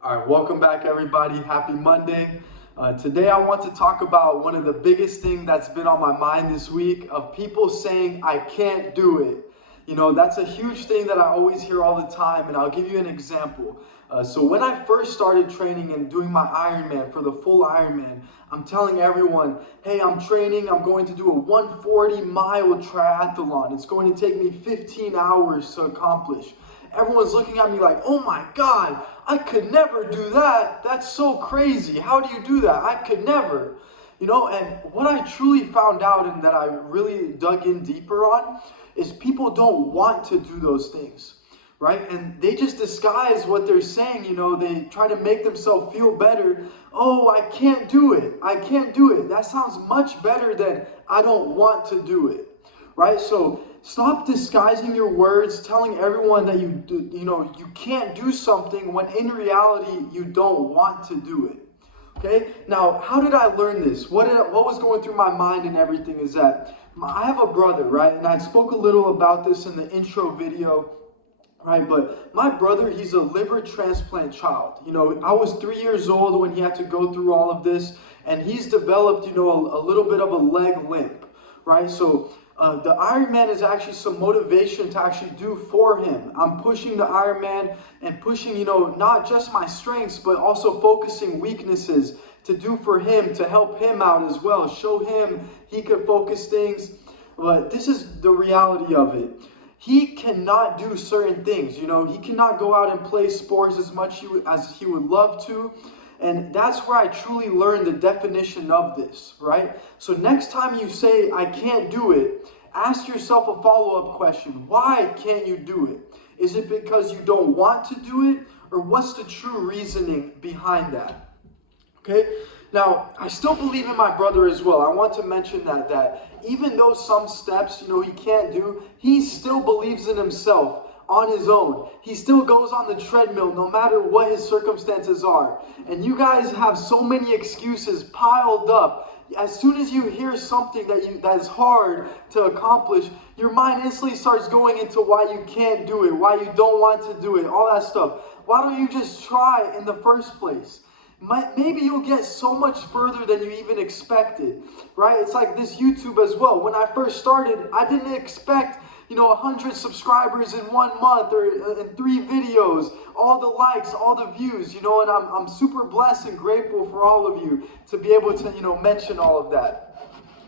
All right, welcome back, everybody. Happy Monday. Today, I want to talk about one of the biggest things that's been on my mind this week of people saying, I can't do it. You know, that's a huge thing that I always hear all the time, and I'll give you an example. So when I first started training and doing my Ironman for the full Ironman, I'm telling everyone, hey, I'm training, I'm going to do a 140-mile triathlon. It's going to take me 15 hours to accomplish. Everyone's looking at me like, oh my God, I could never do that. That's so crazy. How do you do that? I could never. You know, and what I truly found out and that I really dug in deeper on is people don't want to do those things, right? And they just disguise what they're saying. You know, they try to make themselves feel better. Oh, I can't do it. I can't do it. That sounds much better than I don't want to do it, right? So stop disguising your words, telling everyone that you can't do something when in reality you don't want to do it. Okay, now how did I learn this? What was going through my mind and everything is that I have a brother, right? And I spoke a little about this in the intro video, right? But my brother, he's a liver transplant child. You know, I was 3 years old when he had to go through all of this, and he's developed, a little bit of a leg limp, right? So the Ironman is actually some motivation to actually do for him. I'm pushing the Ironman and pushing, not just my strengths, but also focusing weaknesses to do for him, to help him out as well, show him he could focus things. But this is the reality of it. He cannot do certain things, he cannot go out and play sports as much as he would love to. And that's where I truly learned the definition of this, right? So next time you say, I can't do it, ask yourself a follow-up question. Why can't you do it? Is it because you don't want to do it? Or what's the true reasoning behind that? Okay? Now, I still believe in my brother as well. I want to mention that even though some steps, he can't do, he still believes in himself on his own. He still goes on the treadmill no matter what his circumstances are. And you guys have so many excuses piled up. As soon as you hear something that is hard to accomplish, your mind instantly starts going into why you can't do it, why you don't want to do it, all that stuff. Why don't you just try in the first place? Maybe you'll get so much further than you even expected, right? It's like this YouTube as well. When I first started, I didn't expect 100 subscribers in 1 month or in 3 videos, all the likes, all the views, and I'm super blessed and grateful for all of you to be able to, mention all of that.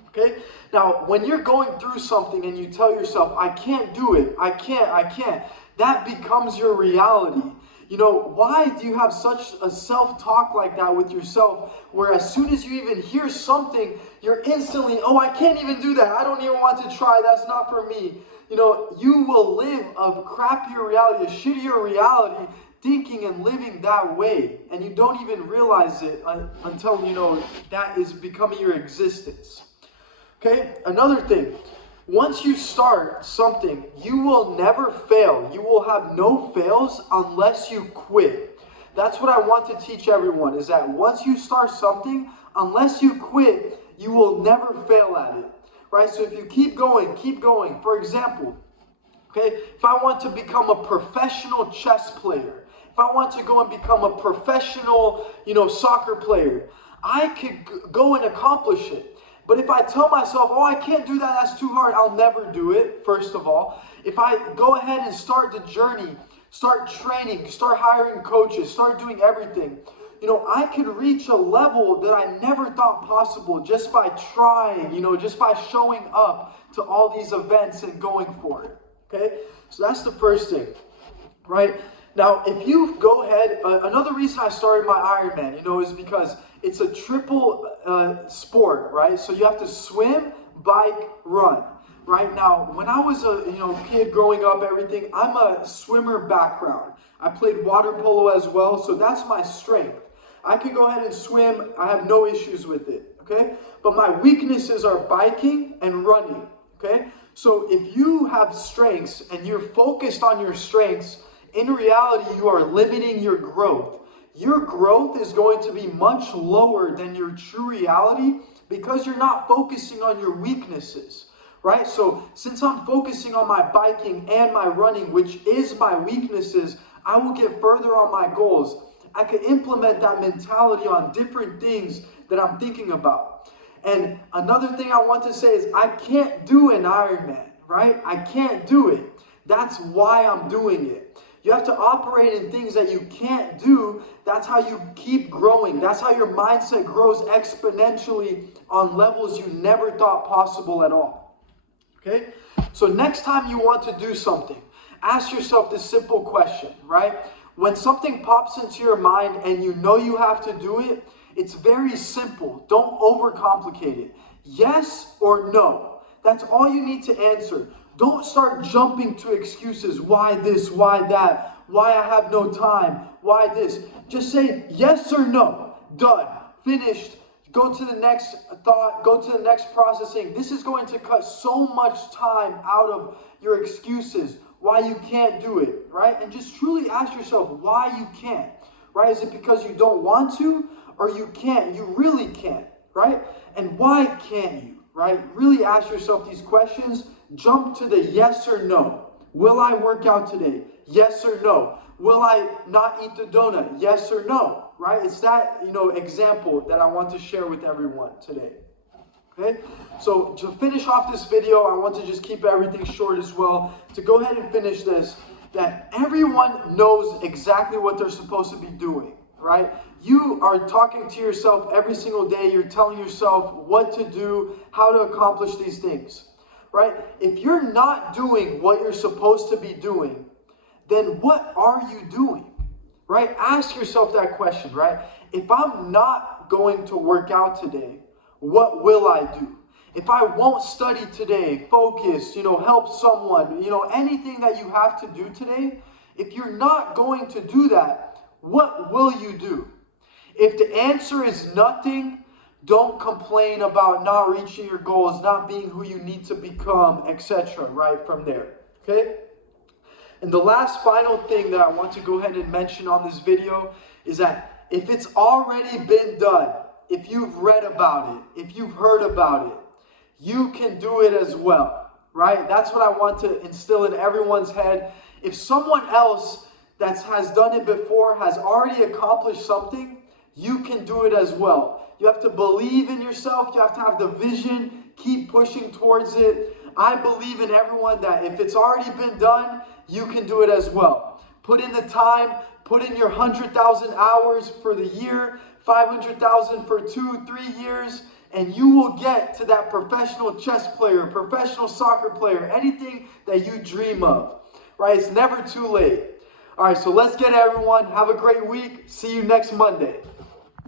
Okay? Now, when you're going through something and you tell yourself, I can't do it, I can't, that becomes your reality. Why do you have such a self-talk like that with yourself, where as soon as you even hear something, you're instantly, oh, I can't even do that. I don't even want to try. That's not for me. You will live a crappier reality, a shittier reality, thinking and living that way. And you don't even realize it until, that is becoming your existence. Okay? Another thing. Once you start something, you will never fail. You will have no fails unless you quit. That's what I want to teach everyone, is that once you start something, unless you quit, you will never fail at it. Right? So if you keep going. For example, okay, if I want to become a professional chess player, if I want to go and become a professional, soccer player, I could go and accomplish it. But if I tell myself, oh, I can't do that, that's too hard, I'll never do it, first of all. If I go ahead and start the journey, start training, start hiring coaches, start doing everything, I could reach a level that I never thought possible just by trying, just by showing up to all these events and going for it, okay? So that's the first thing, right? Now, if you go ahead, another reason I started my Ironman, is because it's a triple sport, right? So you have to swim, bike, run. Right now, when I was a kid growing up, everything, I'm a swimmer background. I played water polo as well, so that's my strength. I can go ahead and swim. I have no issues with it, okay? But my weaknesses are biking and running, okay? So if you have strengths and you're focused on your strengths, in reality, you are limiting your growth. Your growth is going to be much lower than your true reality because you're not focusing on your weaknesses, right? So since I'm focusing on my biking and my running, which is my weaknesses, I will get further on my goals. I could implement that mentality on different things that I'm thinking about. And another thing I want to say is I can't do an Ironman, right? I can't do it. That's why I'm doing it. You have to operate in things that you can't do. That's how you keep growing. That's how your mindset grows exponentially on levels you never thought possible at all. Okay? So next time you want to do something, ask yourself this simple question, right? When something pops into your mind and you know you have to do it, it's very simple. Don't overcomplicate it. Yes or no. That's all you need to answer. Don't start jumping to excuses. Why this? Why that? Why I have no time? Why this? Just say yes or no. Done. Finished. Go to the next thought. Go to the next processing. This is going to cut so much time out of your excuses. Why you can't do it, right? And just truly ask yourself why you can't, right? Is it because you don't want to or you can't? You really can't, right? And why can't you, right? Really ask yourself these questions. Jump to the yes or no. Will I work out today? Yes or no. Will I not eat the donut? Yes or no, right? It's that, example that I want to share with everyone today. Okay? So to finish off this video, I want to just keep everything short as well. To go ahead and finish this, that everyone knows exactly what they're supposed to be doing, right? You are talking to yourself every single day. You're telling yourself what to do, how to accomplish these things, right? If you're not doing what you're supposed to be doing, then what are you doing, right? Ask yourself that question, right? If I'm not going to work out today, what will I do? If I won't study today, focus, help someone, anything that you have to do today, if you're not going to do that, what will you do? If the answer is nothing, don't complain about not reaching your goals, not being who you need to become, etc. right from there, okay? And the last final thing that I want to go ahead and mention on this video is that if it's already been done, if you've read about it, if you've heard about it, you can do it as well, right? That's what I want to instill in everyone's head. If someone else that has done it before has already accomplished something, you can do it as well. You have to believe in yourself. You have to have the vision. Keep pushing towards it. I believe in everyone that if it's already been done, you can do it as well. Put in the time. Put in your 100,000 hours for the year, 500,000 for 2-3 years, and you will get to that professional chess player, professional soccer player, anything that you dream of, right? It's never too late. All right, so let's get it, everyone. Have a great week. See you next Monday.